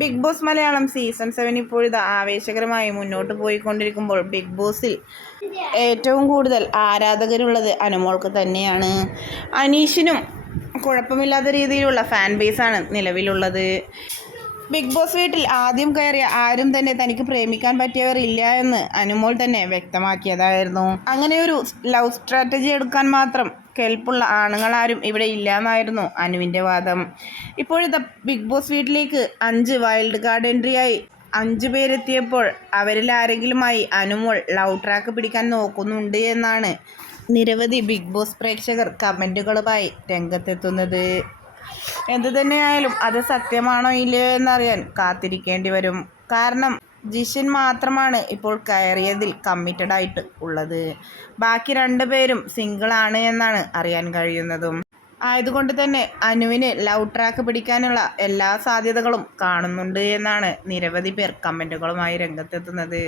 Big boss Malayalam season 7 ഇപ്പോഴിത് ആവേശകരമായി മുന്നോട്ട് പോയിക്കൊണ്ടിരിക്കുമ്പോൾ big ബോസിൽ ഏറ്റവും കൂടുതൽ ആരാധകരുള്ളത് അനുമോൾക്ക് തന്നെയാണ്. അനീഷിനും കുഴപ്പമില്ലാത്ത രീതിയിലുള്ള ഫാൻ ബേസാണ് നിലവിലുള്ളത്. ബിഗ് ബോസ് വീട്ടിൽ ആദ്യം കയറിയ ആരും തന്നെ തനിക്ക് പ്രേമിക്കാൻ പറ്റിയവർ ഇല്ല എന്ന് അനുമോൾ തന്നെ വ്യക്തമാക്കിയതായിരുന്നു. അങ്ങനെ ഒരു ലവ് സ്ട്രാറ്റജി എടുക്കാൻ മാത്രം കെൽപ്പുള്ള ആണുങ്ങളാരും ഇവിടെ ഇല്ല എന്നായിരുന്നു അനുവിൻ്റെ വാദം. ഇപ്പോഴത്തെ ബിഗ് ബോസ് വീട്ടിലേക്ക് 5 വൈൽഡ് കാർഡ് എൻട്രിയായി 5 പേരെത്തിയപ്പോൾ അവരിൽ ആരെങ്കിലുമായി അനുമോൾ ലവ് ട്രാക്ക് പിടിക്കാൻ നോക്കുന്നുണ്ട് എന്നാണ് നിരവധി ബിഗ് ബോസ് പ്രേക്ഷകർ കമൻറ്റുകളുമായി രംഗത്തെത്തുന്നത്. എന്തു തന്നെയായാലും അത് സത്യമാണോ ഇല്ലയോ എന്നറിയാൻ കാത്തിരിക്കേണ്ടി വരും. കാരണം ജിഷൻ മാത്രമാണ് ഇപ്പോൾ കയറിയതിൽ കമ്മിറ്റഡ് ആയിട്ട് ഉള്ളത്. ബാക്കി 2 പേരും സിംഗിളാണ് എന്നാണ് അറിയാൻ കഴിയുന്നതും. ആയതുകൊണ്ട് തന്നെ അനുവിന് ലവ് ട്രാക്ക് പിടിക്കാനുള്ള എല്ലാ സാധ്യതകളും കാണുന്നുണ്ട് എന്നാണ് നിരവധി പേർ കമൻറ്റുകളുമായി രംഗത്തെത്തുന്നത്.